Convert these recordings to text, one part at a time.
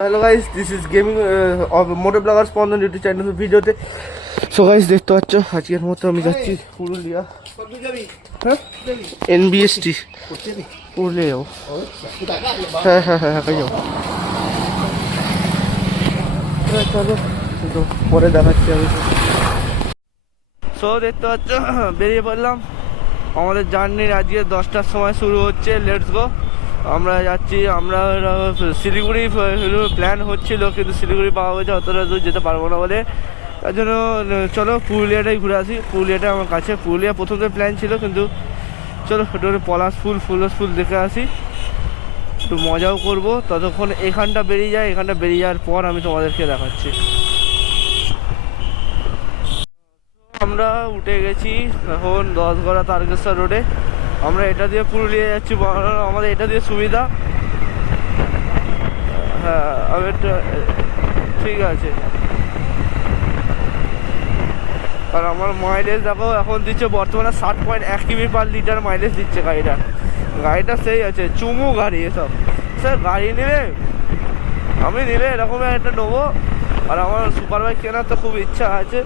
Hello guys, this is gaming motor blogger স্পন্দন YouTube channel ভিডিওতে। So guys, দেখতে পাচ্ছ আজকের মতো আমি যাচ্ছি পুরুলিয়া। হ্যাঁ, এনবিএসটি পুরুলিয়া যাবো। হ্যাঁ হ্যাঁ হ্যাঁ হ্যাঁ যাবো। চলো, তো পরে দেখাচ্ছি আমি। সো দেখতে পাচ্ছ বেরিয়ে পড়লাম। আমাদের জার্নির আজকে 10টার সময় শুরু হচ্ছে। Let's go. আমরা যাচ্ছি, আমরা শিলিগুড়ি প্ল্যান হচ্ছিল, কিন্তু শিলিগুড়ি পাওয়া হয়েছে, অতটা দূর যেতে পারবো না বলে। তার জন্য চলো পুরুলিয়াটাই ঘুরে আসি। পুরুলিয়াটা আমার কাছে। পুরুলিয়া প্রথম থেকে প্ল্যান ছিল, কিন্তু চলো একটু পলাশ ফুল দেখে আসি, একটু মজাও করবো। ততক্ষণ এখানটা বেরিয়ে যায়। এখানটা বেরিয়ে যাওয়ার পর আমি তোমাদেরকে দেখাচ্ছি। আমরা উঠে গেছি এখন 10 গড়া তারকেশ্বর রোডে। আমরা এটা দিয়ে পুরুলিয়া যাচ্ছি, আমাদের এটা দিয়ে সুবিধা। হ্যাঁ, আমি ঠিক আছে। আর আমার মাইলেজ দেখো এখন দিচ্ছে বর্তমানে 60.1 কিমি/লিটার মাইলেজ দিচ্ছে গাড়িটা সেই আছে, চুমু গাড়ি এসব। স্যার গাড়ি নিলে, আমি নিলে এরকম একটা নেবো। আর আমার সুপার বাইক কেনার তো খুব ইচ্ছা আছে।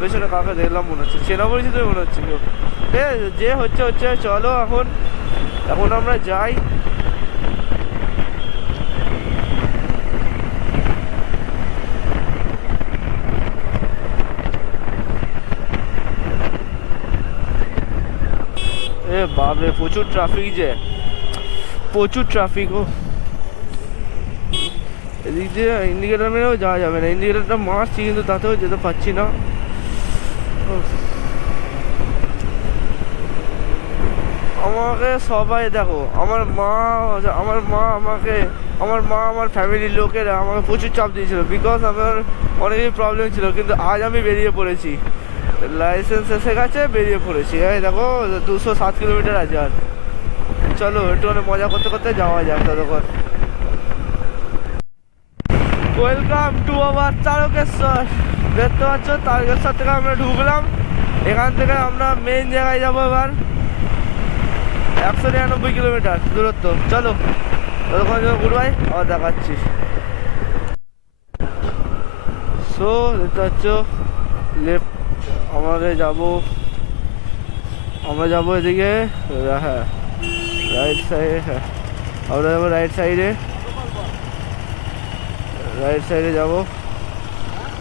পেছনে কাকে দেখলাম মনে হচ্ছে, চেনা পরিচিত মনে হচ্ছে কেউ। যে হচ্ছে চলো এখন আমরা যাই। বাপরে, প্রচুর ট্রাফিক প্রচুর ট্রাফিক। ও এদিক দিয়ে ইন্ডিকেটার মেরেও যাওয়া যাবে না। ইন্ডিকেটারটা মারছি, কিন্তু তাতেও যেতে পারছি না। আমাকে সবাই দেখো, আমার মা আমার ফ্যামিলির লোকেরা আমাকে প্রচুর চাপ দিয়েছিল, বিকজ আমার অনেকই প্রবলেম ছিল। কিন্তু আজ আমি বেরিয়ে পড়েছি, লাইসেন্স এসে গেছে, বেরিয়ে পড়েছি। এই দেখো 207 কিলোমিটার আছে। আর চলো একটু মজা করতে করতে যাওয়া যাক ততক্ষণ। Welcome to our Tarakeswar. দেখতে পাচ্ছ, তারকেশ্বর থেকে আমরা ঢুকলাম। এখান থেকে আমরা মেন জায়গায় যাবো এবার। 199 কিলোমিটার দূরত্ব। চলো ততক্ষণ গুড বাই, আবার দেখাচ্ছি। সো দেখতে পাচ্ছ লেফট, আমরা যাবো এদিকে। হ্যাঁ, রাইট সাইড। হ্যাঁ, আমরা যাবো রাইট সাইডে যাবো।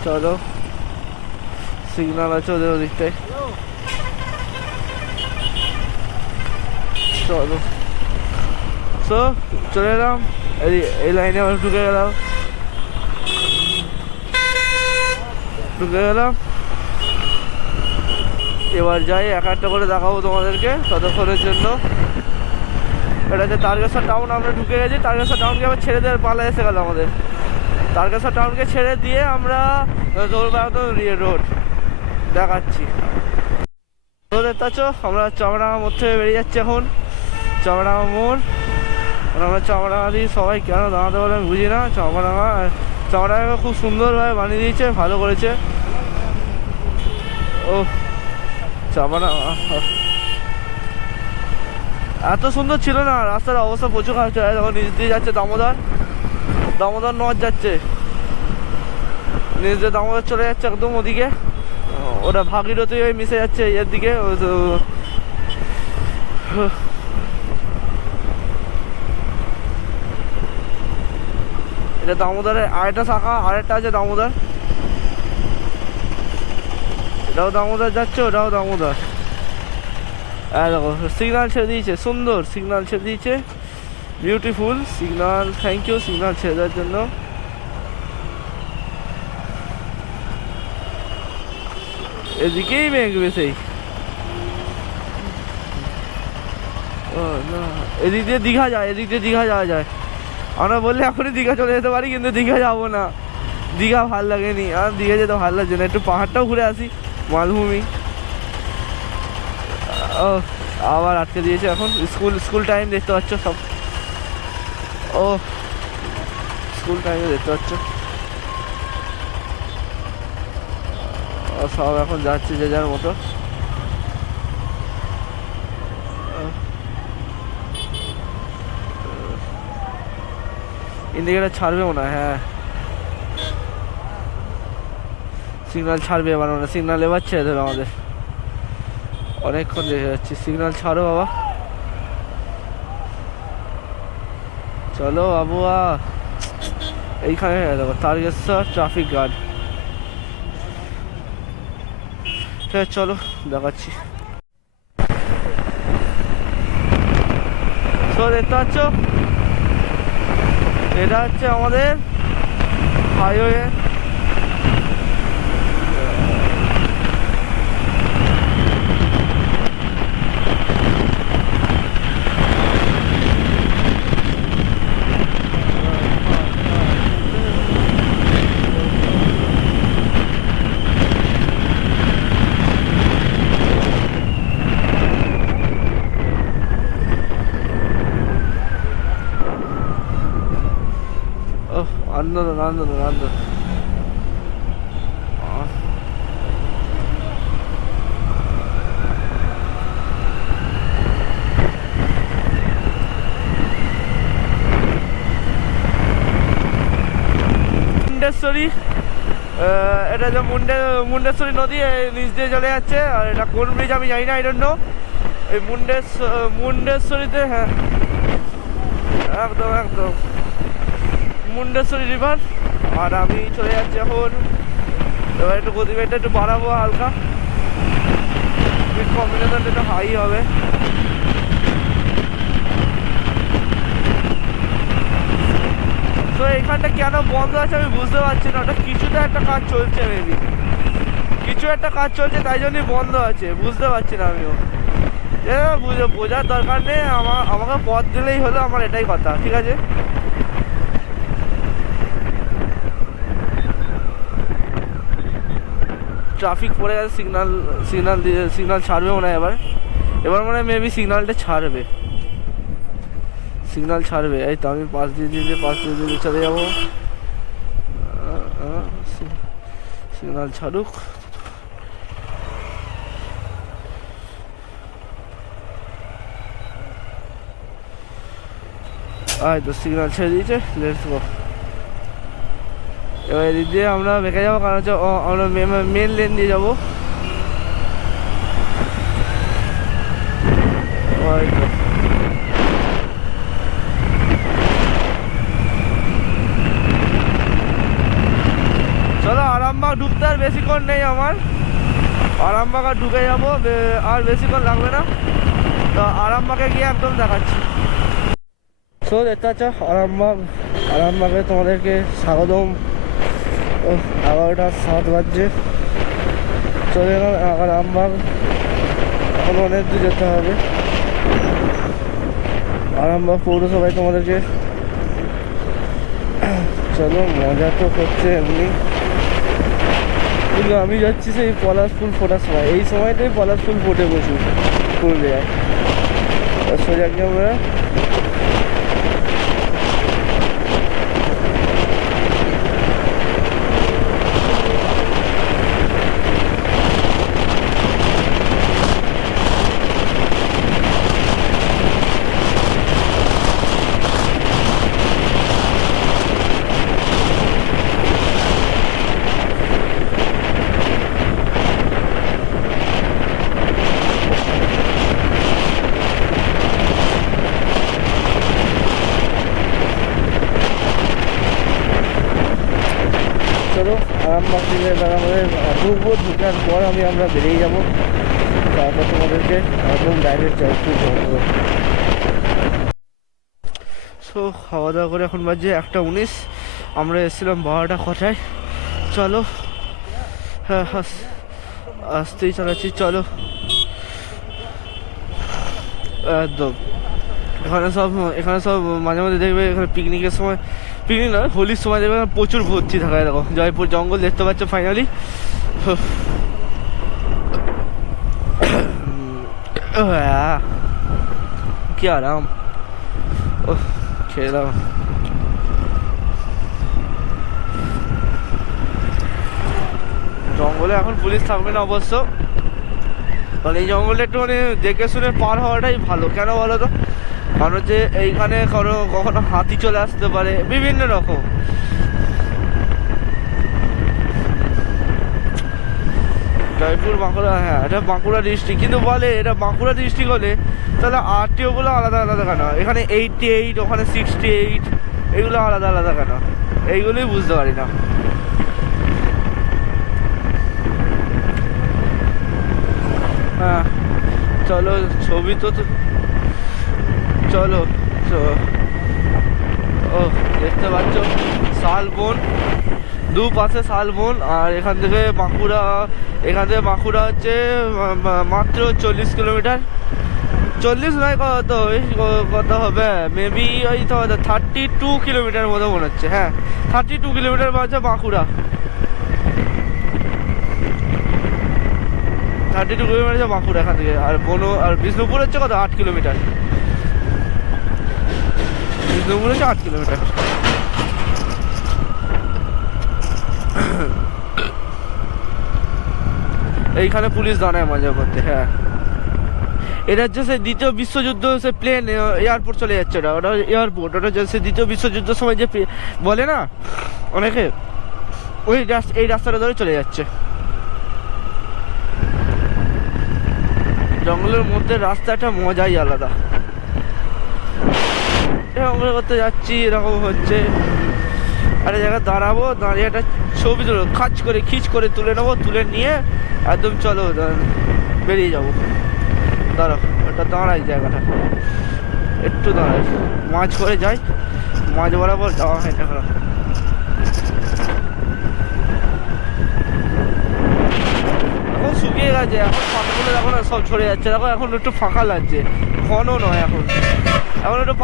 চলো, সিগন্যাল আছে ওদের ওদিকটায়। চলো, সো চলে এলাম এই লাইনে। আমরা ঢুকে গেলাম। এবার যাই, একটা করে দেখাবো তোমাদেরকে ততক্ষণের জন্য। এটা হচ্ছে তারকেশ্বর টাউন। আমরা ঢুকে গেছি তারকেশ্বর টাউনকে। আবার ছেড়ে দেওয়ার পালা এসে গেল আমাদের। তারকেশ্বর টাউনকে ছেড়ে দিয়ে আমরা দৌড় রোড দেখাচ্ছি। দেখতে পাচ্ছ, আমরা চমড়াঙ্গা মোড় থেকে বেরিয়ে যাচ্ছি এখন। চমড়াঙ্গা মোড়। আমরা চমড়াঙ্গা দিয়ে সবাই কেন দাঁড়াতে বলে আমি বুঝি না। চমড়াঙ্গা খুব সুন্দরভাবে বানিয়ে দিয়েছে, ভালো করেছে। ও চমড়াঙ্গা এত সুন্দর ছিল না, রাস্তার অবস্থা প্রচুর খারাপ ছিল। তখন নিচ দিয়ে যাচ্ছে দামোদর নদ যাচ্ছে, নিচ দিয়ে দামোদর চলে যাচ্ছে একদম ওদিকে। ওটা ভাগীরথী হয়ে মিশে যাচ্ছে এর দিকে। এটা দামোদরের আরেকটা শাখা, আরেকটা আছে দামোদর। এটাও দামোদর যাচ্ছে, ওটাও দামোদর। দেখো সিগন্যাল ছেড়ে দিয়েছে, সুন্দর সিগন্যাল ছেড়ে দিয়েছে, beautiful signal. Thank you signal ছেড়ে দেওয়ার জন্য। এদিকেই মেঘ বেশি। ও না, এদিক দিয়ে দীঘা যাওয়া যায়। আমরা বললে এখনই দীঘা চলে যেতে পারি, কিন্তু দীঘা যাবো না। দীঘা ভাল লাগেনি, আর দীঘা যেতে ভালো লাগছে না। একটু পাহাড়টাও ঘুরে আসি, মালভূমি। ও আবার আটকে দিয়েছে এখন। স্কুল টাইম দেখতে পাচ্ছ সব। ও স্কুল টাইমে দেখতে পাচ্ছ সব এখন যাচ্ছে যে যার মতো। ইন্ডিকেটার ছাড়বে মনে হয়, হ্যাঁ সিগন্যাল ছাড়বে এবার, মানে সিগন্যাল এবার ছেড়ে দেবে আমাদের। অনেকক্ষণ দেখে যাচ্ছি, সিগন্যাল ছাড়ো বাবা, চলো বাবুয়া। এইখানে দেখো তারকেশ্বর ট্রাফিক গার্ড। ঠিক আছে চলো দেখাচ্ছি। তো দেখতে পাচ্ছ এটা হচ্ছে আমাদের হাইওয়ে। আন্দোলন আন্দোলন আন্দোলন। মুন্ডেশ্বরী, এটা যে মুন্ডেশ্বরী নদী নিচ দিয়ে চলে যাচ্ছে। আর এটা কোন ব্রিজ আমি জানি না, আই ডোন্ট নো। এই মুন্ডেশ্বরীতে, হ্যাঁ একদম একদম মুন্ডেশ্বরী রিভার। আর আমি চলে যাচ্ছি এখন, এবার একটু গতিবেগটা একটু বাড়াবো হালকা, কম্বিনেশনটা একটু হাই হবে। তো এইখানটা কেন বন্ধ আছে আমি বুঝতে পারছি না, ওটা কিছুটা একটা কাজ চলছে, মেবি কিছু একটা কাজ চলছে তাই জন্যই বন্ধ আছে, বুঝতে পারছি না আমিও। বোঝার দরকার নেই, আমাকে পথ দিলেই হলো, আমার এটাই কথা, ঠিক আছে। ট্রাফিক পড়ে গেছে, সিগন্যাল ছাড়বে মনে হয় এবার মনে হয় মেবি সিগন্যালটা ছাড়বে, এই তো আমি পাশ দিয়ে চলে যাবো। সিগন্যাল ছাড়ুক। তো সিগন্যাল ছেড়ে দিয়েছে, লেটস গো। এবার এদিক দিয়ে আমরা বেঁকে যাবো, কারণ হচ্ছে আমরা মেন লেন দিয়ে যাবো। চলো আরামবাগ ঢুকতে আর বেশিক্ষণ নেই আমার, আরামবাগ আর ঢুকে যাবো, আর বেশিক্ষণ লাগবে না। তো আরামবাগে গিয়ে একদম দেখাচ্ছি। তো দেখতে পাচ্ছ আরামবাগে তোমাদেরকে স্বাগতম। 11:07 বাজছে, চলে গেলাম আরামবাগ। এখন অনেক দূর যেতে হবে। আরামবাগ পৌরসভায় তোমাদেরকে, চলো মজা তো করছে এমনি, কিন্তু আমি যাচ্ছি সেই পলাশ ফুল ফোটার সময়, এই সময়টাই পলাশ ফুল ফোটে প্রচুর পুরুলিয়ায়। সোজা গিয়ে আমরা আরামবাগ থেকে আমাদের ঢুকার পর আমরা বেরিয়ে যাবো, তারপর তোমাদেরকে একদম ডাইরেক্ট জয়পুর যাবো। সো খাওয়া দাওয়া করে এখন বাজে 1:19, আমরা এসেছিলাম 12টা কথায়। চলো হ্যাঁ আসতেই চালাচ্ছি, চলো একদম। এখানে সব মাঝে মাঝে দেখবে, এখানে পিকনিকের সময়, পিকনিক নয় হোলির সময় দেখবে প্রচুর ভর্তি থাকায়। দেখো জয়পুর জঙ্গল দেখতে পাচ্ছ ফাইনালি। কি আরাম, খেয়ে দাও। জঙ্গলে এখন পুলিশ থাকবে না অবশ্য, কারণ এই জঙ্গলে একটু মানে দেখে শুনে পার হওয়াটাই ভালো। কেন বলো তো, কারণ হচ্ছে এইখানে কখনো হাতি চলে আসতে পারে, বিভিন্ন রকম। জয়পুর বাঁকুড়া, হ্যাঁ এটা বাঁকুড়া ডিস্ট্রিক্ট, কিন্তু বলে এটা বাঁকুড়া ডিস্ট্রিক্ট হলে তাহলে আরটিওগুলো আলাদা আলাদা কেন? এখানে 88, ওখানে 68, এগুলো আলাদা আলাদা কেন? এইগুলোই বুঝতে পারি না। হ্যাঁ চলো, ছবি তো চলো। ও দেখতে পাচ্ছ শালবন, দুপাশে শালবন। আর এখান থেকে বাঁকুড়া হচ্ছে মাত্র 40 কিলোমিটার। 40 নয়, কত হবে, মেবি ওই তো 32 কিলোমিটার মতো মনে হচ্ছে। হ্যাঁ 32 কিলোমিটার হচ্ছে বাঁকুড়া, 32 কিলোমিটার হচ্ছে বাঁকুড়া এখান থেকে। আর বিষ্ণুপুর হচ্ছে কত, 8 কিলোমিটার। বিষ্ণুপুর হচ্ছে 8 কিলোমিটার। এইখানে পুলিশ দাঁড়ায় মজা করতে। হ্যাঁ এটা হচ্ছে সে দ্বিতীয় বিশ্বযুদ্ধ, সে প্লেন এয়ারপোর্ট চলে যাচ্ছে, ওটা এয়ারপোর্ট। ওটা হচ্ছে সে দ্বিতীয় বিশ্বযুদ্ধের সময় যে বলে না অনেকে, এই রাস্তাটা ধরে চলে যাচ্ছে। জঙ্গলের মধ্যে রাস্তাটা মজাই আলাদা। এরকম করতে যাচ্ছি, এরকম হচ্ছে। একটা জায়গায় দাঁড়াবো, দাঁড়িয়ে একটা ছবি তুলো, খিচ করে তুলে নেবো, তুলে নিয়ে একদম চলো বেরিয়ে যাবো। দাঁড়াও, ওটা দাঁড়াই, জায়গাটা একটু দাঁড়াই, মাছ করে যাই, মাছ বরাবর যাওয়া হয় না। এখন শুকিয়ে গেছে, এখন পাতাগুলো দেখো না সব ঝরে যাচ্ছে, দেখো এখন একটু ফাঁকা লাগছে, ঘন নয় এখন একটু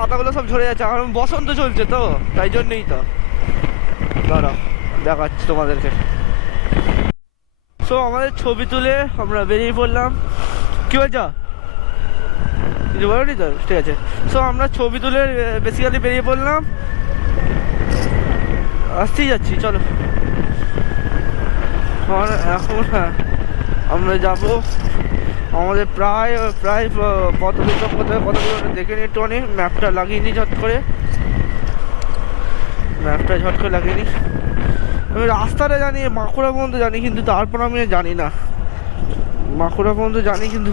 পাতাগুলো সব ঝরে যাচ্ছে। এখন বসন্ত চলছে তো, তাই জন্যই তো। দাঁড়াও দেখাচ্ছি তোমাদেরকে। সো আমাদের ছবি তুলে আমরা বেরিয়ে পড়লাম। কি বলছো, কিছু বলোনি তো? ঠিক আছে। সো আমরা ছবি তুলে বেসিক্যালি বেরিয়ে পড়লাম, আসতেই যাচ্ছি। চলো এখন আমরা যাব আমাদের প্রায় কত কিলোমিটার দেখে নিই একটু, অনেক ম্যাপটা লাগিয়ে নিই, ঝট করে লাগিয়ে নিই। আমি রাস্তাটা জানি, বাঁকুড়া পর্যন্ত জানি, কিন্তু তারপর আমি জানি না, বাঁকুড়া পর্যন্ত জানি কিন্তু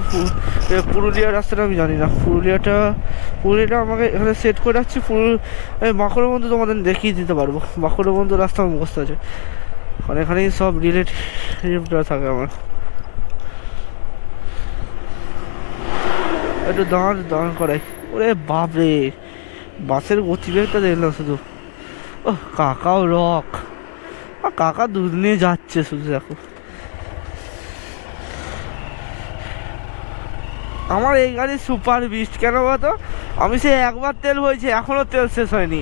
পুরুলিয়ার রাস্তাটা আমি জানি না। পুরুলিয়াটা আমাকে এখানে সেট করে রাখছি, বাঁকুড়া পর্যন্ত তোমাদের দেখিয়ে দিতে পারবো। বাঁকুড়া পর্যন্ত রাস্তা মুখস্থ আছে, কারণ এখানেই সব রিলেটিভরা থাকে আমার। একটু দাঁড় করাই। ওরে বাপরে, বাসের গতিবেগটা দেখলাম শুধু। ও কাকাও রক, কাকা দুধ নিয়ে যাচ্ছে শুধু, দেখো। আমার এই গাড়ি সুপার বিস্ট, কেন বলতো, আমি সে একবার তেল হয়েছে, এখনো তেল শেষ হয়নি,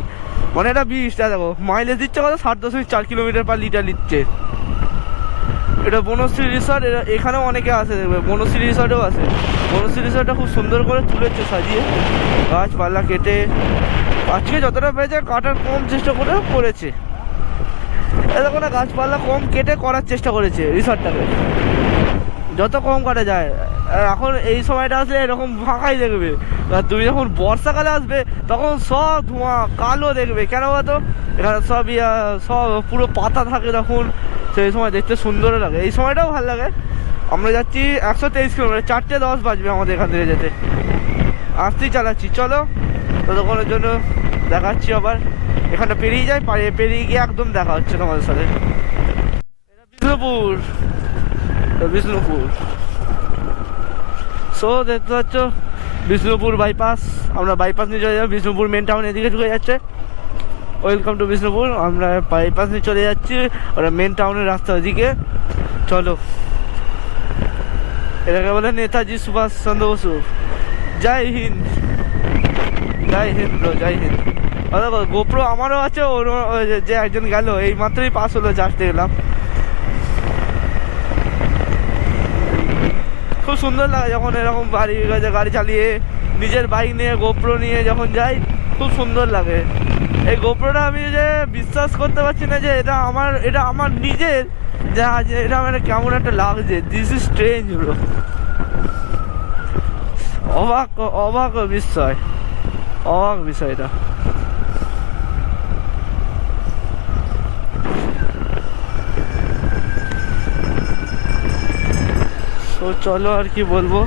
মানে এটা বিস্ট। দেখো মাইলেজ দিচ্ছে কত, 7.4 কিলোমিটার পার লিটার নিচ্ছে। এটা বনশ্রী রিসর্ট, এখানেও অনেকে আসে, দেখবে বনশ্রী রিসর্টেও আসে। বনশ্রী রিসর্টটা খুব সুন্দর করে তুলেছে সাজিয়ে, গাছপালা কেটে, আজকে যতটা পেয়েছে কাটার কম চেষ্টা করেছে। এরকম না, গাছপালা কম কেটে করার চেষ্টা করেছে রিসর্টটাকে, যত কম কাটা যায়। এখন এই সময়টা আসলে এরকম ফাঁকাই দেখবে, আর তুমি যখন বর্ষাকালে আসবে তখন সব ধোঁয়া কালো দেখবে। কেন বলতো, এখানে সব পুরো পাতা থাকে, তখন সেই সময় দেখতে সুন্দরও লাগে। এই সময়টাও ভালো লাগে। আমরা যাচ্ছি 123 কিলোমিটার, 4:10 বাজবে আমাদের এখান থেকে যেতে, আসতেই চালাচ্ছি। চলো ততক্ষণের জন্য দেখাচ্ছি আবার, এখানটা পেরিয়ে যাই, পেরিয়ে গিয়ে একদম দেখা হচ্ছে তোমাদের সাথে। বিষ্ণুপুর সো দেখতে পাচ্ছ বিষ্ণুপুর বাইপাস, আমরা বাইপাস নিয়ে চলে যাবো। বিষ্ণুপুর মেন টাউন এদিকে ঢুকে যাচ্ছে। Welcome to Bishnupur. আমরা বাইপাস নিয়ে চলে যাচ্ছি, ওরা মেন টাউনের রাস্তা ওদিকে। চলো, এটাকে বলে নেতাজি সুভাষ চন্দ্র বসু। জয় হিন্দ, জয় হিন্দ ব্রো, জয় হিন্দ। গোপ্রো আমারও আছে, ওর যে একজন গেল এই মাত্রই পাস হলো, জাস্ট দেখলাম। খুব সুন্দর লাগে যখন এরকম গাড়ি চালিয়ে, নিজের বাইক নিয়ে, গোপ্রো নিয়ে যখন যাই, খুব সুন্দর লাগে। এই গোপ্রোটা আমি যে বিশ্বাস করতে পারছি না যে এটা আমার নিজের, এটা আমার কেমন একটা লাগছে। This is strange bro. অবাক অবাক বিষয়, অবাক বিষয়টা। তো চলো আর কি বলবো,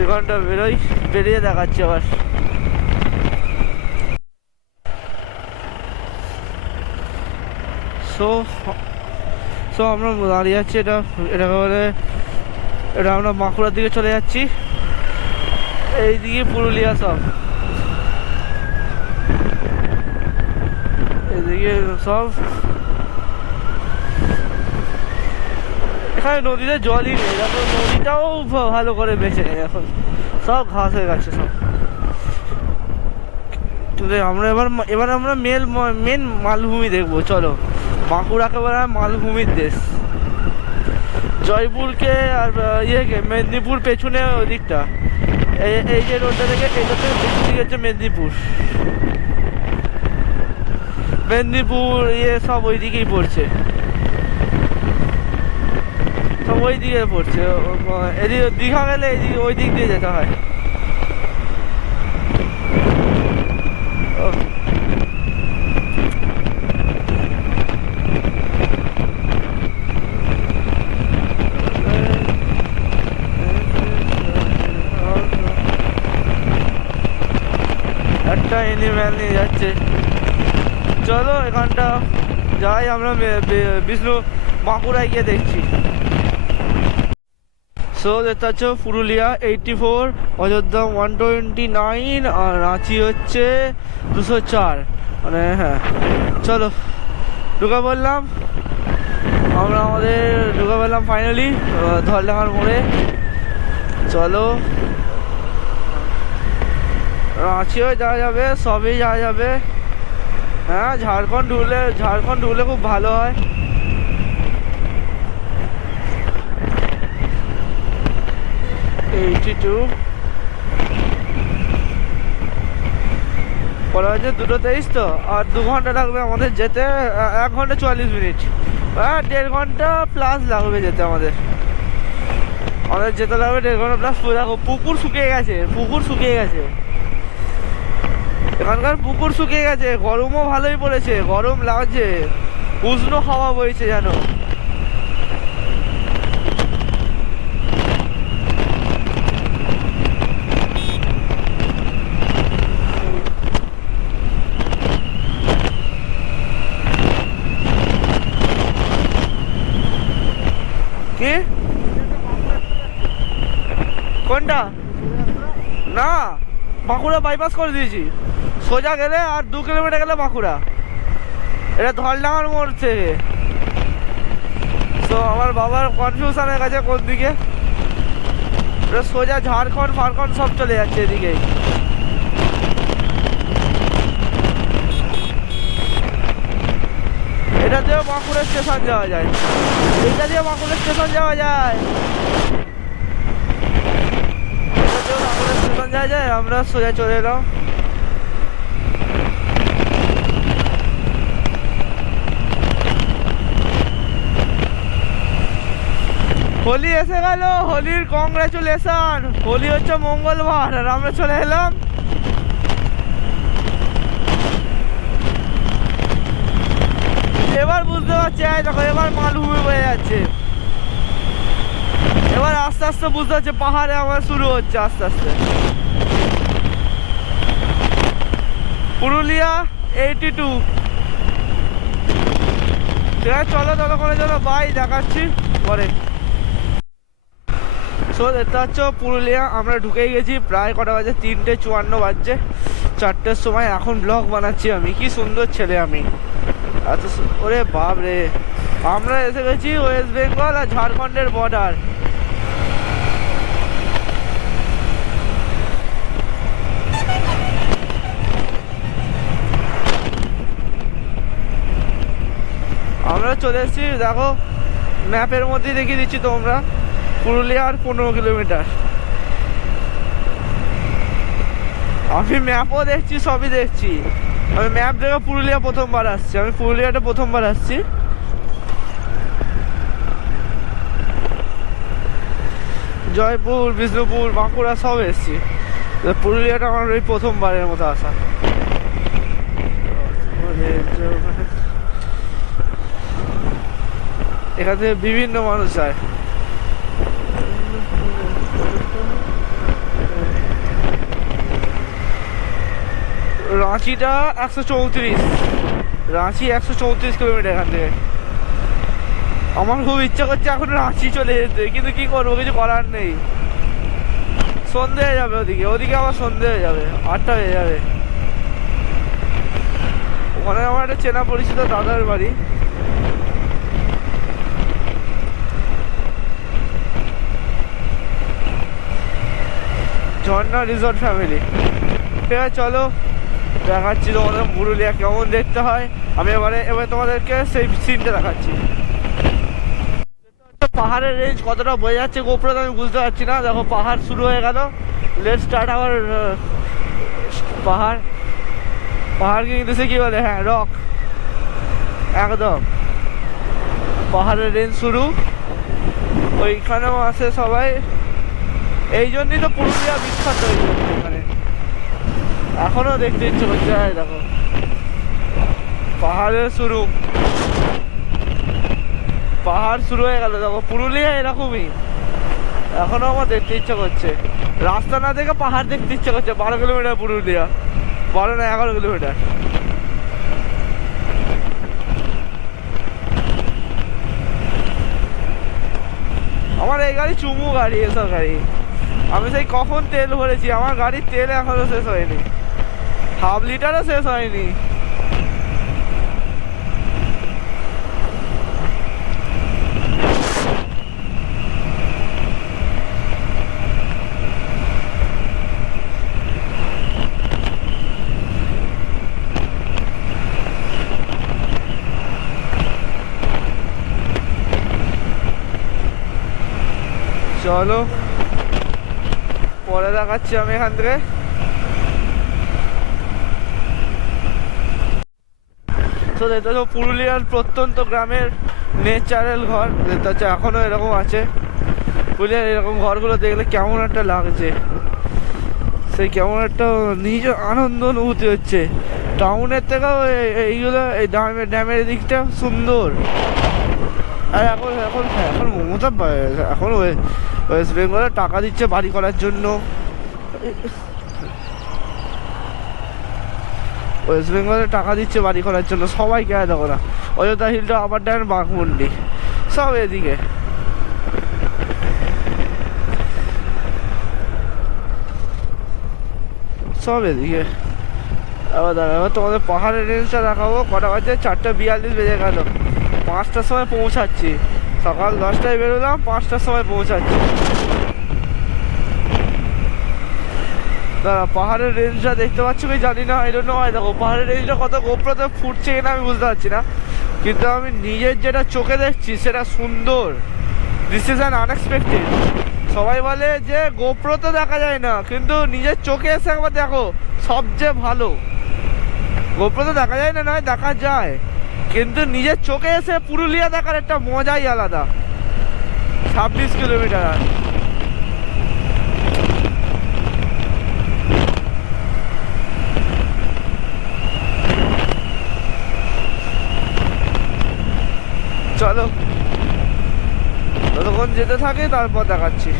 এখানটা বেরোই, বেরিয়ে দেখাচ্ছি আবার। সো সো আমরা দাঁড়িয়ে যাচ্ছি, এটা বলে এটা আমরা বাঁকুড়ার দিকে চলে যাচ্ছি, এইদিকে পুরুলিয়া সব, এইদিকে সব। এখানে নদীতে জলই নেই, এখন নদীটাও ভালো করে বেঁচে নেই, এখন সব ঘাস হয়ে গেছে সব। আমরা এবার আমরা মেন মালভূমি দেখবো, চলো। বাঁকুড়াকে বলা হয় মালভূমির দেশ। জয়পুরকে আর ইয়েকে মেদিনীপুর পেছনে ওদিকটা, এই যে রোডটা থেকে এটা থেকে পেছন দিকে হচ্ছে মেদিনীপুর। মেদিনীপুর ইয়ে সব ওই দিকেই পড়ছে, সব ওই দিকে পড়ছে। এদিকে দীঘা গেলে এদিকে ওই দিক দিয়ে যেতে হয়। একটা এনিম্যাল নিয়ে যাচ্ছে, চলো এখানটা যাই আমরা বিষ্ণু বাঁকুড়ায় গিয়ে দেখছি। সো দেখতে পাচ্ছ পুরুলিয়া 84, অযোধ্যা 129 আর রাঁচি হচ্ছে 204, মানে হ্যাঁ। চলো ঢুকে পড়লাম আমরা, আমাদের ঢুকে পড়লাম ফাইনালি ধরলাঙ্গার মোড়ে। চলো রাঁচিও যাওয়া যাবে, সবই যাওয়া যাবে। হ্যাঁ ঝাড়খণ্ড ঢুকলে খুব ভালো হয়। পরে হচ্ছে 2:23 তো, আর 2 ঘন্টা লাগবে আমাদের যেতে, 1 ঘন্টা 44 মিনিট, 1.5 ঘন্টা প্লাস লাগবে যেতে আমাদের যেতে লাগবে 1.5 ঘন্টা প্লাস। দেখো পুকুর শুকিয়ে গেছে, এখানকার পুকুর শুকিয়ে গেছে, গরমও ভালোই পড়েছে, গরম লাগছে, উষ্ণ হাওয়া বইছে যেন। কি কোনটা? না, বাঁকুড়া বাইপাস করে দিয়েছি, সোজা গেলে আর 2 কিলোমিটার গেলে বাঁকুড়া। এটা ধলডাঙ্গার মোড় থেকে। তো আমার বাবার কনফিউশন হয়ে গেছে কোন দিকে, এটা সোজা ঝাড়খণ্ড ফারখণ্ড সব চলে যাচ্ছে এদিকেই। এটা দিয়েও বাঁকুড়া স্টেশন যাওয়া যায়, এইটা দিয়ে বাঁকুড়া স্টেশন যাওয়া যায়, এটা দিয়েও বাঁকুড়া স্টেশন যাওয়া যায়। আমরা সোজা চলে এলাম। হোলি এসে গেল, হোলির কংগ্রেচুলেশন। হোলি হচ্ছে মঙ্গলবার আর আমরা চলে এলাম। এবার বুঝতে পারছি, দেখো এবার মালভূমি বয়ে যাচ্ছে, এবার আস্তে আস্তে বুঝতে পারছে পাহাড়ে আমার শুরু হচ্ছে আস্তে আস্তে। পুরুলিয়া 82। ঠিক আছে চলো করে চলো, বাই, দেখাচ্ছি পরে। সো দেখতে পাচ্ছ পুরুলিয়া আমরা ঢুকেই গেছি, প্রায় কটা বাজে, 3:54 বাজছে, 4টের সময় এখন ব্লগ বানাচ্ছি আমি। কি সুন্দর ছেলে আমি, এত ওরে বাপ রে। আমরা এসে গেছি ওয়েস্ট বেঙ্গল আর ঝাড়খণ্ডের বর্ডার। আমরা চলে এসেছি, দেখো ম্যাপের মধ্যে দেখিয়ে দিচ্ছি তোমরা, পুরুলিয়া আর 15 কিলোমিটার। আমি ম্যাপও দেখছি, সবই দেখছি। আমি ম্যাপ দেখে পুরুলিয়া প্রথমবার আসছি, আমি পুরুলিয়াটা প্রথমবার আসছি। জয়পুর, বিষ্ণুপুর, বাঁকুড়া সব এসেছি। পুরুলিয়াটা আমার এই প্রথমবারের মতো আসা। এখান থেকে বিভিন্ন মানুষ যায়। রাঁচিটা 134, রাঁচি 134 কিলোমিটার এখান থেকে। আমার খুব ইচ্ছা করছে এখন রাঁচি চলে যেতে, কিন্তু কি করবো, কিছু করার নেই। সন্ধে হয়ে যাবে ওদিকে, ওদিকে আবার সন্ধে হয়ে যাবে, 8টা হয়ে যাবে। ওখানে আমার একটা চেনা পরিচিত দাদার বাড়ি। ঝর্ণা রিসর্ট ফ্যামিলি। ঠিক আছে, চলো দেখাচ্ছি তোমাদের পুরুলিয়া কেমন দেখতে হয়। আমি এবার তোমাদেরকে সেই সিনটা দেখাচ্ছি। পাহাড়ের রেঞ্জ কতটা বোঝা যাচ্ছে গোপ্রোতে আমি বুঝতে পারছি না। দেখো পাহাড় শুরু হয়ে গেল। লেটস স্টার্ট আওয়ার পাহাড়। পাহাড়কে ইংলিশে কি বলে? হ্যাঁ, রক। একদম পাহাড়ের রেঞ্জ শুরু। ওইখানেও আসে সবাই, এই জন্যই তো পুরুলিয়া বিখ্যাত। এখানে এখনো দেখতে ইচ্ছে করছে। দেখো পাহাড়ের শুরু, পাহাড় শুরু হয়ে গেল। দেখো পুরুলিয়া এরকমই, এখনো আমার দেখতে ইচ্ছে করছে। রাস্তা না দেখে পাহাড় দেখতে ইচ্ছে করছে। 12 কিলোমিটার পুরুলিয়া, 12 না 11 কিলোমিটার। আমার এই গাড়ি চুমু গাড়ি, এসব গাড়ি আমি সেই কখন তেল ভরেছি, আমার গাড়ির তেল এখনো শেষ হয়নি, হাফ লিটারও শেষ হয়নি। চলো পরে দেখাচ্ছি আমি এখান থেকে। তো দেখতে হচ্ছে পুরুলিয়ার প্রত্যন্ত গ্রামের ন্যাচারাল ঘর দেখতে হচ্ছে, এখনো এরকম আছে। পুরুলিয়ার এরকম ঘরগুলো দেখলে কেমন একটা লাগছে, সেই কেমন একটা নিজ আনন্দ অনুভূতি হচ্ছে। টাউনের থেকেও এইগুলো, এই ড্যামের দিকটা সুন্দর। আর এখন এখন এখন মমতা এখন ওয়েস্ট বেঙ্গলে টাকা দিচ্ছে বাড়ি করার জন্য। ওয়েস্ট বেঙ্গলে টাকা দিচ্ছে বাড়ি করার জন্য সবাইকে। দেখো না, অযোধ্যা হিলটা, আবার ড্যাম, বাঘমুন্ডি সব এদিকে। সব এদিকে। এবার দাঁড়া, এবার তোমাদের পাহাড়ের রেঞ্জটা দেখাবো। কটা বাজে? 4:42 বেজে গেল। 5টার সময় পৌঁছাচ্ছি। সকাল 10টায় বেরোলাম, 5টার সময় পৌঁছাচ্ছি। দাঁড়া, পাহাড়ের রেঞ্জটা দেখতে পাচ্ছ কি জানি না, এই জন্য হয়। দেখো পাহাড়ের রেঞ্জটা কত গোপ্রোতে ফুটছে কিনা আমি বুঝতে পারছি না, কিন্তু আমি নিজের যেটা চোখে দেখছি সেটা সুন্দর। This is an unexpected. সবাই বলে যে গোপ্রোতে দেখা যায় না, কিন্তু নিজের চোখে এসে একবার দেখো, সবচেয়ে ভালো। গোপ্রোতে দেখা যায় না, নয় দেখা যায়, কিন্তু নিজের চোখে এসে পুরুলিয়া দেখার একটা মজাই আলাদা। 26 কিলোমিটার। চলো ততক্ষণ যেতে থাকে, তারপর দেখাচ্ছি।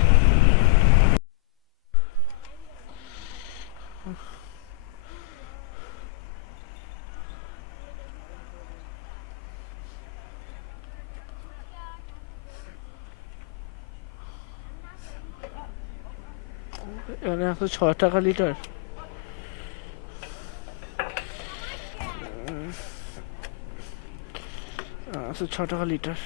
এখানে 106 টাকা লিটার। 106 টাকা লিটার।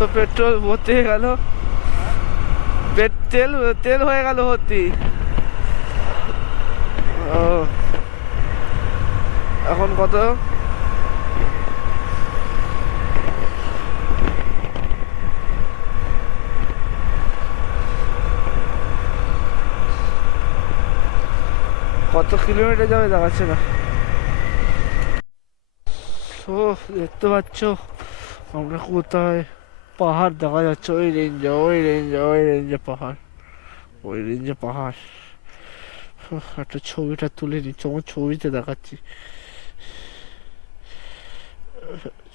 তো পেট্রোল ভর্তি হয়ে গেল, তেল হয়ে গেল ভর্তি। এখন কত? কত কিলোমিটার যাবে দেখাচ্ছে না। তো দেখতে পাচ্ছ আমরা কোথায়, পাহাড় দেখা যাচ্ছে ওই রেঞ্জে, ওই রেঞ্জে, ওই রেঞ্জে পাহাড়, ওই রেঞ্জে পাহাড়। একটা ছবিটা তুলে নিচ্ছি, আমার ছবিতে দেখাচ্ছি,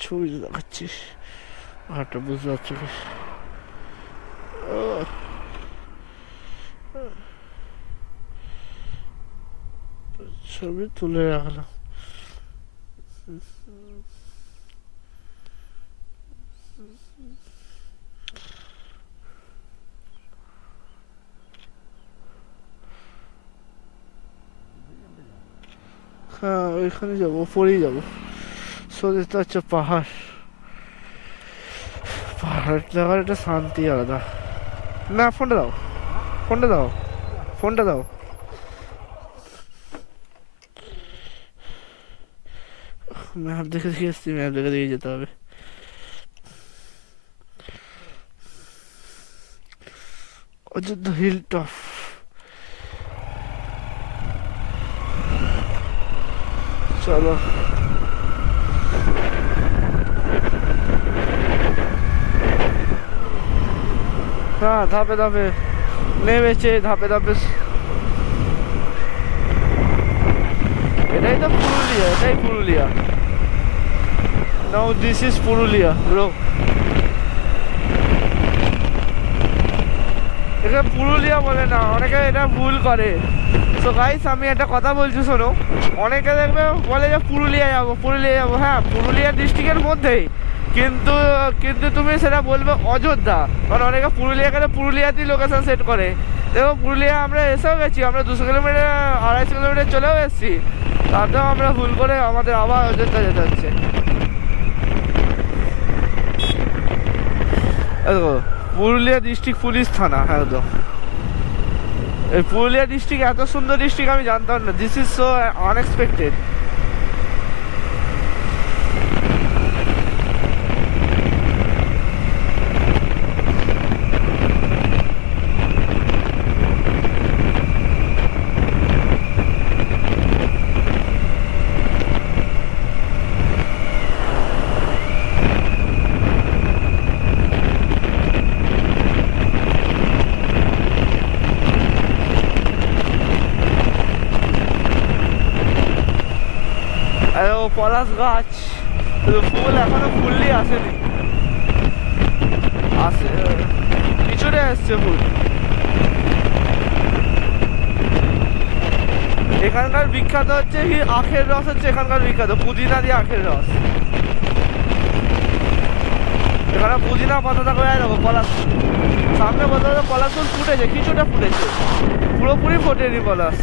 ছবিতে দেখাচ্ছি, পাহাড়টা বুঝতে পারছো কি? ছবি তুলে রাখলাম। হ্যাঁ ওইখানে যাবো, ওপরেই যাবো। সো দেখতে পাচ্ছ পাহাড়, পাহাড় দেখার একটা শান্তি আলাদা। না ফোনটা দাও, ফোনটা দাও, ফোনটা দাও। ম্যাপ দেখে দেখে এসছি, ম্যাপ দেখে দেখে যেতে হবে। অযোধ্যা হিল টপ, চলো। হ্যাঁ ধাপে ধাপে নেমেছে, ধাপে ধাপে। এটাই তো পুরুলিয়া, এটাই পুরুলিয়া। নাও দিস ইজ পুরুলিয়া ব্রো। এটা পুরুলিয়া বলে না, অনেকে এটা ভুল করে। তো গাইস আমি একটা কথা বলছি শোনো, অনেকে দেখবে বলে যে পুরুলিয়া যাবো, পুরুলিয়া যাবো। হ্যাঁ পুরুলিয়া ডিস্ট্রিক্টের মধ্যেই, কিন্তু কিন্তু তুমি সেটা বলবে অযোধ্যা, কারণ অনেকে পুরুলিয়া গেলে পুরুলিয়াতেই লোকেশন সেট করে। দেখো পুরুলিয়া আমরা এসেও গেছি, আমরা 200 কিলোমিটার 250 কিলোমিটার চলেও এসেছি, তাতেও আমরা ভুল করে আমাদের আবার অযোধ্যা যেতে হচ্ছে। পুরুলিয়া ডিস্ট্রিক্ট পুলিশ থানা একদম। এই পুরুলিয়া ডিস্ট্রিক্ট এত সুন্দর ডিস্ট্রিক্ট আমি জানতাম না। This is so unexpected. পলাশ গাছ ফুল এখনো ফুললি আসেনি, আসে পিছনে আসছে ফুল। এখানকার বিখ্যাত হচ্ছে কি আখের রস, হচ্ছে এখানকার বিখ্যাত পুদিনা দিয়ে আখের রস। এখানে পুদিনা পাতাটা করে দেখো, পলাশ সামনে বলতে পলাশ ফুল ফুটেছে, কিছুটা ফুটেছে, পুরোপুরি ফোটেনি পলাশ।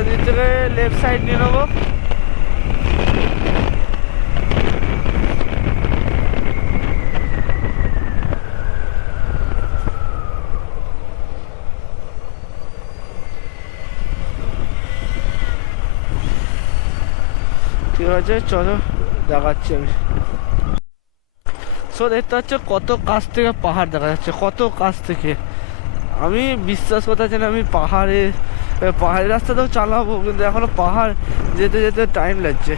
এদিক থেকে লেফট সাইড নিয়ে নেবো। ঠিক আছে চলো দেখাচ্ছি আমি। সো দেখতে পাচ্ছ কত কাছ থেকে পাহাড় দেখা যাচ্ছে, কত কাছ থেকে। আমি বিশ্বাস করতে পারছি না, আমি পাহাড়ের রাস্তাতেও চালাবো, কিন্তু এখনো পাহাড় যেতে যেতে টাইম লাগছে।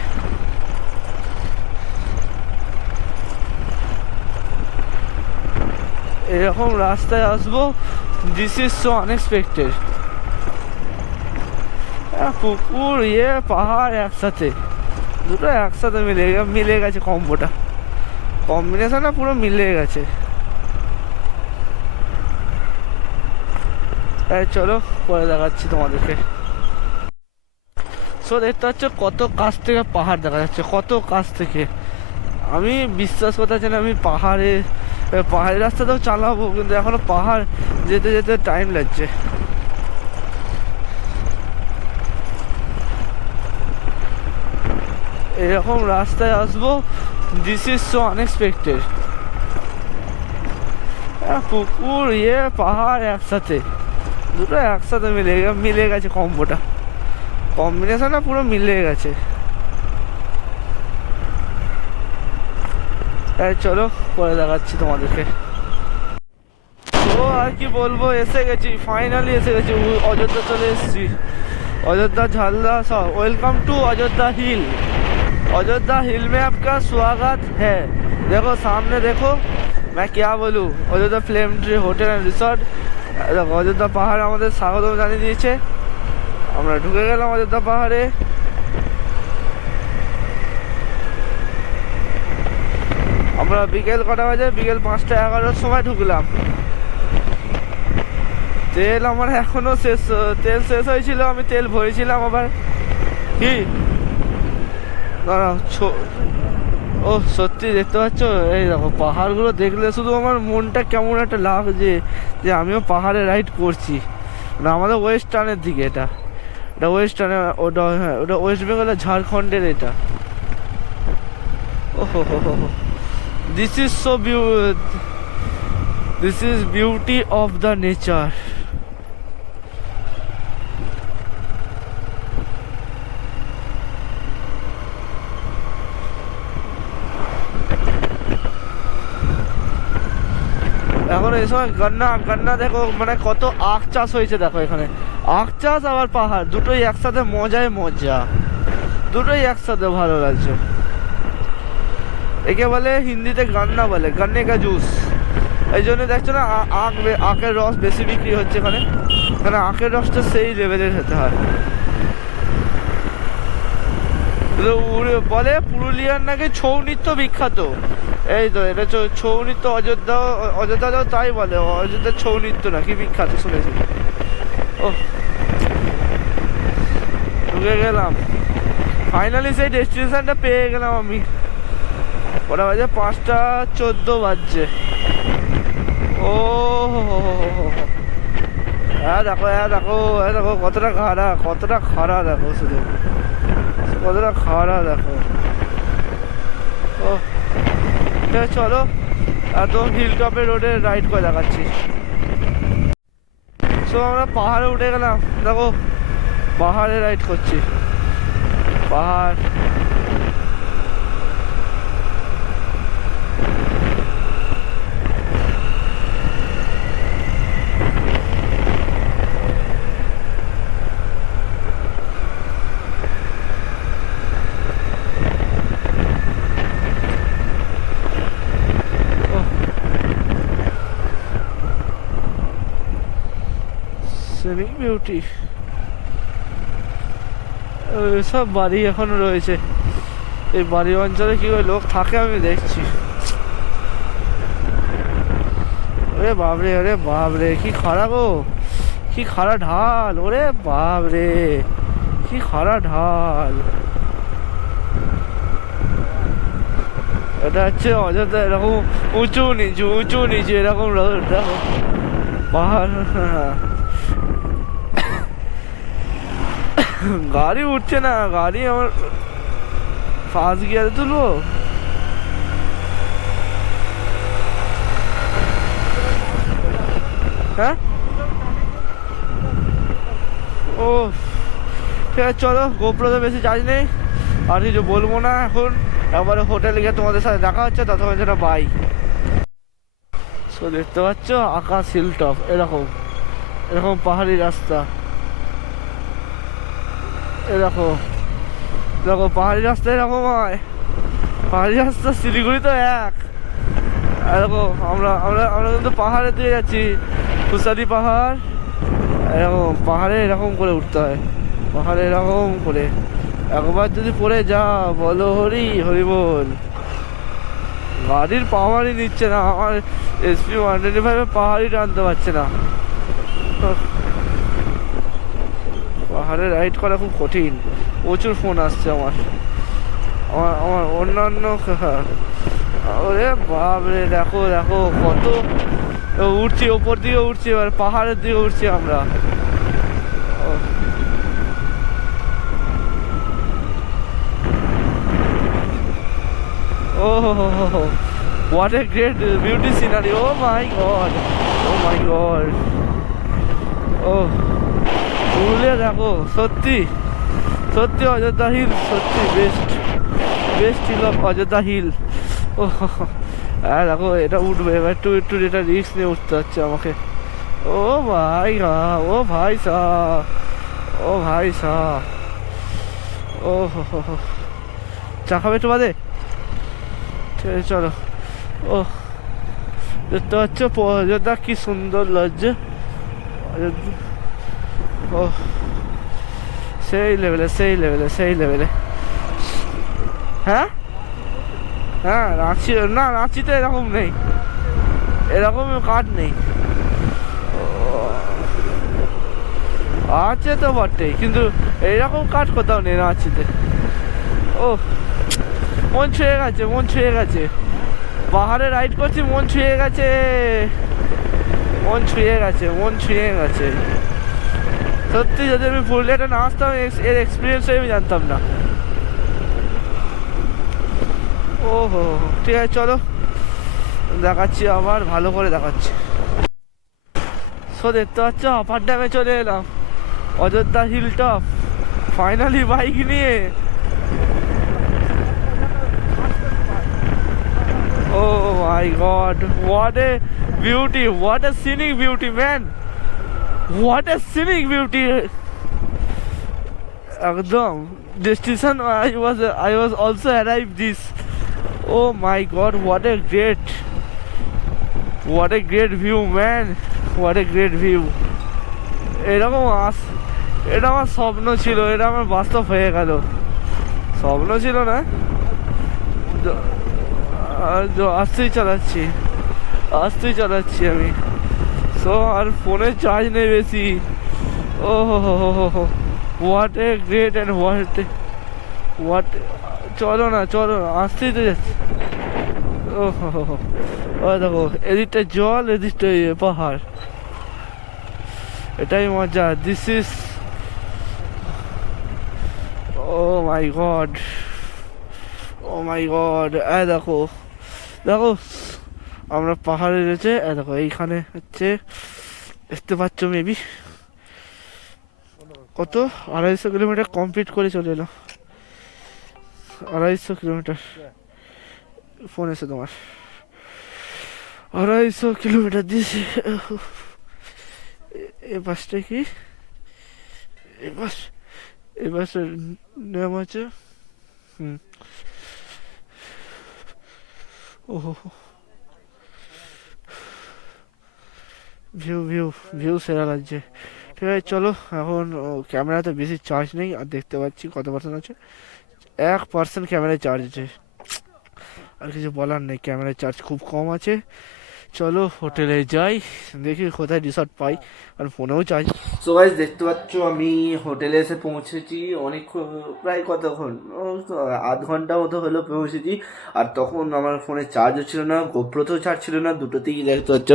এরকম রাস্তায় আসবো, দিস ইজ সো আনএক্সপেক্টেড। পুকুর পাহাড় একসাথে, দুটো একসাথে মিলে গেছে, কম্বোটা কম্বিনেশনটা পুরো মিলে গেছে। চলো পরে দেখাচ্ছি তোমাদেরকে। সো দেখতে পাচ্ছ কত কাছ থেকে পাহাড় দেখা যাচ্ছে, কত কাছ থেকে। আমি বিশ্বাস করতে পারছি না আমি পাহাড়ি রাস্তাতেও চালাবো, কিন্তু এখনো পাহাড় যেতে যেতে টাইম লাগছে। এরকম রাস্তায় আসবো, দিস ইজ সো আনএক্সপেক্টেড। পুকুর পাহাড় একসাথে, দুটো একসাথে মিলে গেছে, কম্বিনেশনটা পুরো মিলে গেছে। চলো পরে দেখাচ্ছি তোমাদেরকে। তো আর কি বলবো, এসে গেছি, ফাইনালি এসে গেছি, অযোধ্যা চলে এসেছি। अयोध्या झालदा सा वेलकम टू अयोध्या हिल। अयोध्या हिल में आपका स्वागत है। देखो सामने देखो, मैं क्या बोलूँ, Ayodhya flame tree hotel and resort. देखो अयोध्या पाहाड़ আমাদের স্বাগতম জানিয়ে দিয়েছে। আমরা ঢুকে গেলাম অযোধ্যা পাহাড়ে। আমরা বিকেল কটা বাজে, বিকেল 5টা 11টার সময় ঢুকলাম। তেল আমার এখনো তেল শেষ হয়েছিল, আমি তেল ভরেছিলাম আবার। কি দাঁড়াও, ও সত্যি দেখতে পাচ্ছ, এই দেখো পাহাড়গুলো দেখলে শুধু আমার মনটা কেমন একটা লাগছে যে আমিও পাহাড়ে রাইড করছি। না আমাদের ওয়েস্টার্নের দিকে, এটা ওয়েস্টার্নে, ওটা হ্যাঁ ওটা ওয়েস্ট বেঙ্গলের ঝাড়খণ্ডের এটা। ও হো হো হো, this is so this is beauty of the nature. এখন এই সময় গন্না দেখো, মানে কত আখ চাষ হয়েছে দেখো এখানে। আখ চাষ আবার পাহাড় দুটোই একসাথে, মজায় মজা, দুটোই একসাথে ভালো লাগছে। একে বলে হিন্দিতে গন্না বলে, গন্নে কা জুস। এই জন্য দেখছো না আখের রস বেশি বিক্রি হচ্ছে এখানে, কারণ আখের রসটা সেই লেভেলের হতে হয়। বলে পুরুলিয়ার নাকি ছৌ নৃত্য বিখ্যাত। এই তো এটা ছৌ নৃত্য, অযোধ্যাও তাই বলে, অযোধ্যার ছৌ নৃত্য নাকি বিখ্যাত শুনেছি। ও ঢুকে গেলাম ফাইনালি, সেই ডেস্টিনেশনটা পেয়ে গেলাম আমি। ওরা বাজে 5টা 14 বাজছে। ও হ্যাঁ দেখো, দেখো কতটা খাড়া দেখো, শুধু কতটা খাড়া দেখো। ও চলো একদম হিল টপে রোডে রাইড করে দেখাচ্ছি। সো আমরা পাহাড়ে উঠে গেলাম, দেখো পাহাড়ে রাইড করছি, পাহাড়। সিনিক বিউটি, সব বাড়ি এখনো রয়েছে। এই বাড়ি অঞ্চলে কি করে লোক থাকে আমি দেখছি। ওরে বাপরে কি খাড়া গো, কি খাড়া ঢাল, ওরে বাপরে কি খাড়া ঢাল। এটা হচ্ছে অযোধ্যা, এরকম উঁচু নিচু এরকম দেখো পাহাড়। গাড়ি উঠছে না, গাড়ি আমার ফার্স্ট গিয়ারে তুলবো। হ্যাঁ ও ঠিক আছে, চলো গোপ্রোতে বেশি চার্জ নেই, আর কিছু বলবো না এখন। একবারে হোটেলে গিয়ে তোমাদের সাথে দেখা হচ্ছে, ততক্ষণ যেটা বাই। সো দেখতে পাচ্ছ আকাশ হিল টপ, এরকম পাহাড়ি রাস্তা, দেখো পাহাড়ি রাস্তা এরকম হয়। পাহাড়ি রাস্তা শিলিগুড়ি তো এক। দেখো আমরা কিন্তু পাহাড়ে দিয়ে যাচ্ছি, কুসারি পাহাড়। এরকম পাহাড়ে এরকম করে উঠতে হয়, পাহাড়ে এরকম করে। একবার যদি পড়ে যা বলো হরি বল। গাড়ির পাওয়ারই নিচ্ছে না, আমার SP 125 পাহাড়ই টানতে পারছে না। পাহাড়ে রাইড করা খুব কঠিন। প্রচুর ফোন আসছে আমার আমার আমার অন্যান্য ওরে বাপরে, দেখো দেখো কত উঠছি, ওপর দিকে উঠছি, এবার পাহাড়ের দিকে উঠছি আমরা। Oh, what a great beauty scenery! Oh my God! Oh my God! Oh, Purulia দেখো, সত্যি সত্যি অযোধ্যা হিল সত্যি best best hill of Ayodhya hill. ও হ্যাঁ দেখো, এটা উঠবে এবার, একটু একটু এটা রিস্ক নিয়ে উঠতে হচ্ছে আমাকে। ও ভাই ও ভাই সা, ও ভাই সা, ও হো, চা খাবে একটু বাদে? ঠিক আছে চলো। ও দেখতে পাচ্ছ অযোধ্যা কি সুন্দর লাগছে। ও সেই লেভেলে সেই লেভেলে সেই লেভেলে। হ্যাঁ হ্যাঁ, রাঁচি না, রাঁচিতে এরকম নেই, এরকম কাঠ নেই। আছে তো বটেই, কিন্তু এইরকম কাঠ কোথাও নেই রাঁচিতে। ও মন ছুঁয়ে গেছে, মন ছুঁয়ে গেছে, পাহাড়ে রাইড করছি, মন ছুঁয়ে গেছে, মন ছুঁয়ে গেছে, মন ছুঁয়ে গেছে। সত্যি যদি আমি পুরুলিয়াটা না আসতাম, এর এক্সপিরিয়েন্সটাই আমি জানতাম না। ও হো, ঠিক আছে চলো দেখাচ্ছি, আবার ভালো করে দেখাচ্ছি। সো দেখতে পাচ্ছ আপার ড্যামে চলে এলাম, Ayodhya hill top, finally bike নিয়ে। Oh my God, what a beauty, what a scenic beauty, man, what a scenic beauty. একদম destination I was also arrived this. Oh my God, what a great view, man, what a great view. এরকম এটা আমার স্বপ্ন ছিল, এটা আমার বাস্তব হয়ে গেল। স্বপ্ন ছিল না, আসতেই চালাচ্ছি, আসতেই চালাচ্ছি আমি। সো আর ফোনে চার্জ নেই বেশি। ও হো, what a great and what, চলো না চলো না, আসতেই তো যাচ্ছি। ও হো, ও দেখো এদিকটা জল, এদিকটা পাহাড়, এটাই মজা। This is, oh my god, oh my god. দেখো দেখো আমরা পাহাড়ে রয়েছে, দেখো এইখানে হচ্ছে, দেখতে পাচ্ছ মেবি কত, 250 কিলোমিটার কমপ্লিট করে চলে এলো। 250 কিলোমিটার, ফোন এসে তোমার, 250 কিলোমিটার দিয়েছি। এ বাসটা কি, এই বাসটার নাম আছে ওহো, ভিউ সেরা লাগছে। ঠিক আছে চলো, এখন ক্যামেরাতে বেশি চার্জ নেই, আর দেখতে পাচ্ছি কত পার্সেন্ট আছে, 1% ক্যামেরায় চার্জ আছে, আর কিছু বলার নেই, ক্যামেরায় চার্জ খুব কম আছে। চলো হোটেলে যাই, দেখি কোথায় রিসর্ট পাই, আর ফোনেও চার্জ। সো গাইস দেখতে পাচ্ছ আমি হোটেলে এসে পৌঁছেছি, অনেক প্রায় কতক্ষণ, আধ ঘন্টা মতো হলো পৌঁছেছি। আর তখন আমার ফোনে চার্জও ছিল না, গোপ্রোতেও চার্জ ছিল না, দুটোতেই দেখতে পাচ্ছ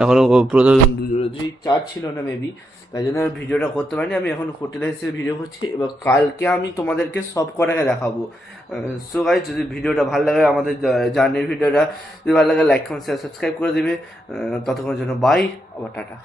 এখনও গোপ্রোতে দুটোতেই চার্জ ছিল না মেবি, তাই জন্য আমি ভিডিওটা করতে পারিনি। আমি এখন হোটেলে এসে ভিডিও করছি, এবার কালকে আমি তোমাদেরকে সব কটাকে দেখাবো। সো গাইস যদি ভিডিওটা ভালো লাগে, আমাদের জার্নির ভিডিওটা যদি ভালো লাগে, লাইক কমেন্ট শেয়ার সাবস্ক্রাইব করে দিবে। ততক্ষণের জন্য বাই, আবার টাটা।